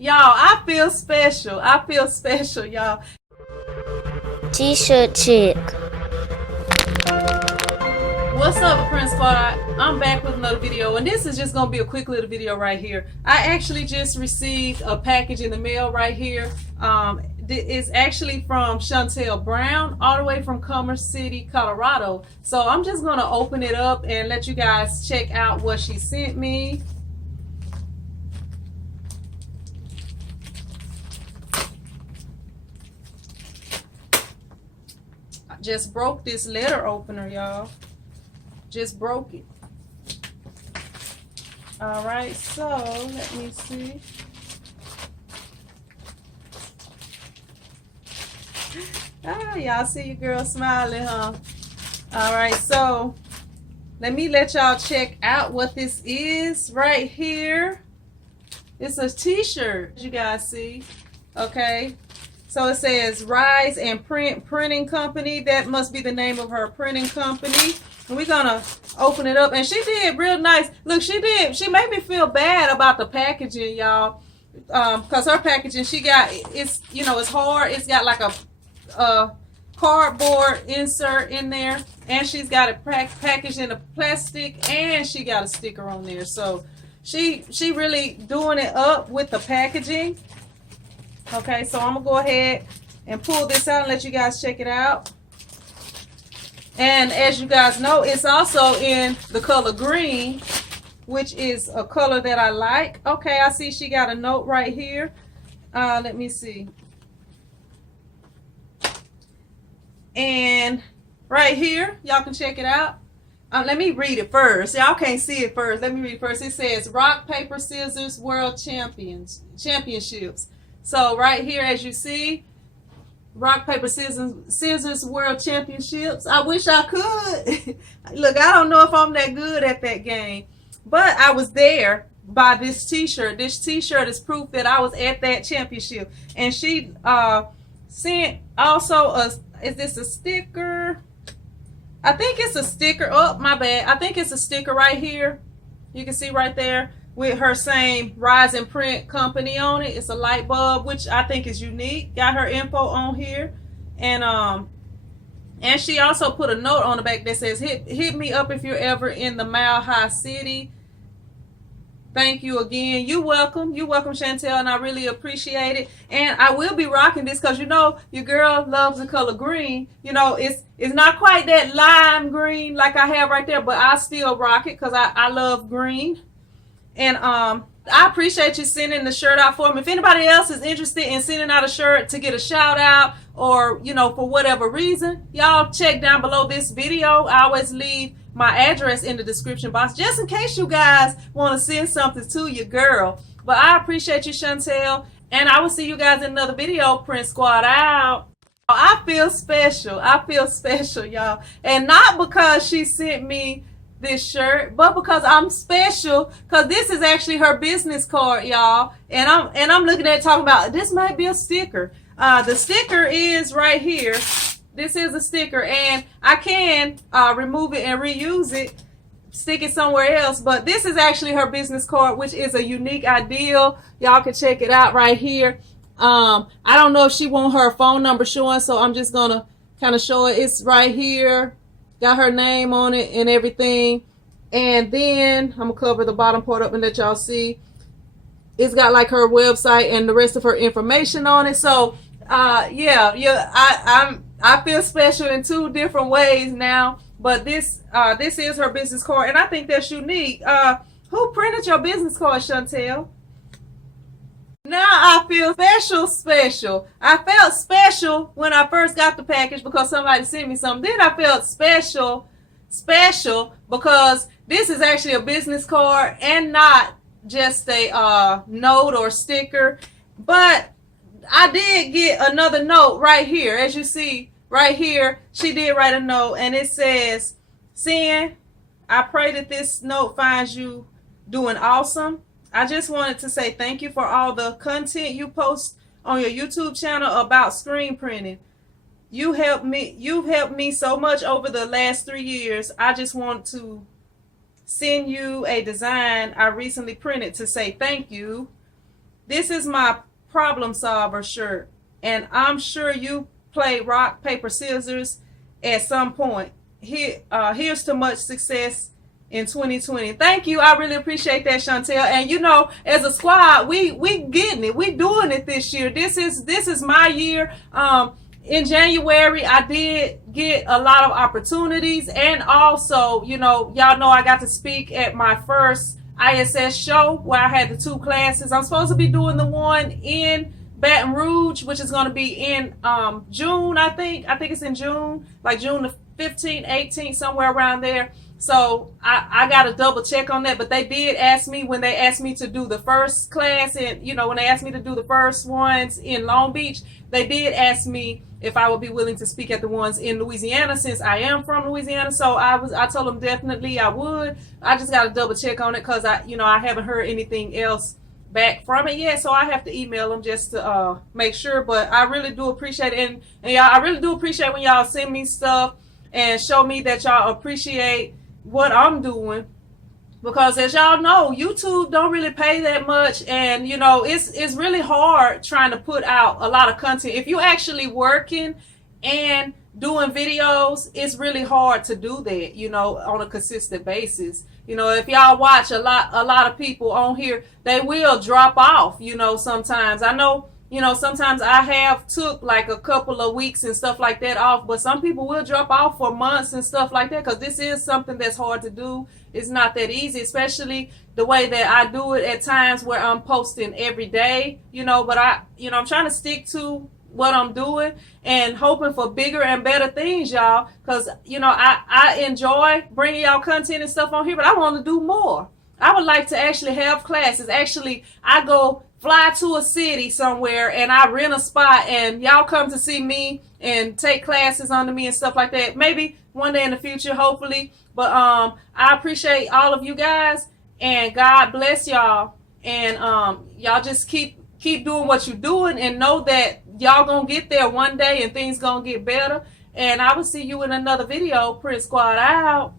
Y'all, I feel special. I feel special, y'all. T-shirt chick. What's up, Prince Squad? I'm back with another video, and this is just gonna be a quick little video right here. I actually just received a package in the mail right here. It's actually from Chantel Brown, all the way from Commerce City, Colorado. So I'm just gonna open it up and let you guys check out what she sent me. I just broke this letter opener, y'all. Just broke it. All right, so let me see. Y'all see your girl smiling, huh? All right, so let y'all check out what this is right here. It's a t-shirt, you guys see. Okay, so it says Rise and Print Printing Company. That must be the name of her printing company. And we're gonna open it up, and she did real nice. Look, she made me feel bad about the packaging, y'all, because her packaging, it's hard. It's got like a cardboard insert in there, and she's got it packaged in a plastic, and she got a sticker on there. So she really doing it up with the packaging. Okay, so I'm gonna go ahead and pull this out and let you guys check it out. And as you guys know, it's also in the color green, which is a color that I like. Okay, I see she got a note right here. Let me see. And right here, y'all can check it out. Let me read it first. Y'all can't see it first. Let me read it first. It says Rock, Paper, Scissors World Championships. So right here, as you see, Rock, Paper, Scissors World Championships. I wish I could. Look, I don't know if I'm that good at that game, but I was there by this t-shirt. This t-shirt is proof that I was at that championship. And she sent also is this a sticker? I think it's a sticker. Oh, my bad. I think it's a sticker right here. You can see right there with her saying Rise and Print Company on it. It's a light bulb, which I think is unique. Got her info on here. And she also put a note on the back that says, hit me up if you're ever in the Mile High City. Thank you again. You're welcome, Chantel, and I really appreciate it. And I will be rocking this because, your girl loves the color green. It's not quite that lime green like I have right there, but I still rock it because I love green. And I appreciate you sending the shirt out for me. If anybody else is interested in sending out a shirt to get a shout out or, for whatever reason, y'all check down below this video. I always leave my address in the description box just in case you guys want to send something to your girl. But I appreciate you, Chantel, and I will see you guys in another video. Prince Squad out. I feel special. I feel special, y'all, and not because she sent me this shirt, but because I'm special, because this is actually her business card, y'all, and I'm looking at it talking about this might be a sticker. The sticker is right here. This is a sticker, and I can remove it and reuse it, stick it somewhere else. But this is actually her business card, which is a unique ideal. Y'all can check it out right here. I don't know if she want her phone number showing, so I'm just gonna kind of show it. It's right here. Got her name on it and everything. And then I'm gonna cover the bottom part up and let y'all see. It's got like her website and the rest of her information on it. So I feel special in two different ways now, but this is her business card, and I think that's unique. Who printed your business card, Chantel? Now I feel special. I felt special when I first got the package because somebody sent me something. Then I felt special because this is actually a business card and not just a note or sticker. But I did get another note right here. As you see right here, she did write a note, and it says, Sin, I pray that this note finds you doing awesome. I just wanted to say thank you for all the content you post on your YouTube channel about screen printing. You've helped me so much over the last 3 years. I just want to send you a design I recently printed to say thank you. This is my problem solver shirt, and I'm sure you played rock, paper, scissors at some point. Here's to much success in 2020. Thank you. I really appreciate that, Chantel. And you know, as a squad, we getting it. We doing it this year. This is my year. In January, I did get a lot of opportunities, and also, you know, y'all know I got to speak at my first ISS show where I had the 2 classes. I'm supposed to be doing the one in Baton Rouge, which is going to be in June, I think it's in June, like June the 15th, 18th, somewhere around there. So I got to double check on that. But they did ask me when they asked me to do the first class, and you know, when they asked me to do the first ones in Long Beach, they did ask me if I would be willing to speak at the ones in Louisiana, since I am from Louisiana. So I told them definitely I would. I just got to double check on it because I haven't heard anything else back from it yet, so I have to email them just to make sure. But I really do appreciate it, and y'all, I really do appreciate when y'all send me stuff and show me that y'all appreciate what I'm doing, because as y'all know, YouTube don't really pay that much, and you know, it's really hard trying to put out a lot of content. If you're actually working and doing videos, it's really hard to do that, you know, on a consistent basis. You know, if y'all watch a lot of people on here, they will drop off, you know, sometimes. I know, you know, sometimes I have took like a couple of weeks and stuff like that off, but some people will drop off for months and stuff like that, because this is something that's hard to do. It's not that easy, especially the way that I do it at times where I'm posting every day, you know, but I'm trying to stick to what I'm doing and hoping for bigger and better things, y'all, because you know, I enjoy bringing y'all content and stuff on here, but I want to do more. I would like to actually have classes. Actually, I go fly to a city somewhere and I rent a spot and y'all come to see me and take classes under me and stuff like that. Maybe one day in the future, hopefully. But I appreciate all of you guys, and God bless y'all, and y'all just keep doing what you're doing, and know that y'all gonna get there one day and things gonna get better. And I will see you in another video. Prince Squad out.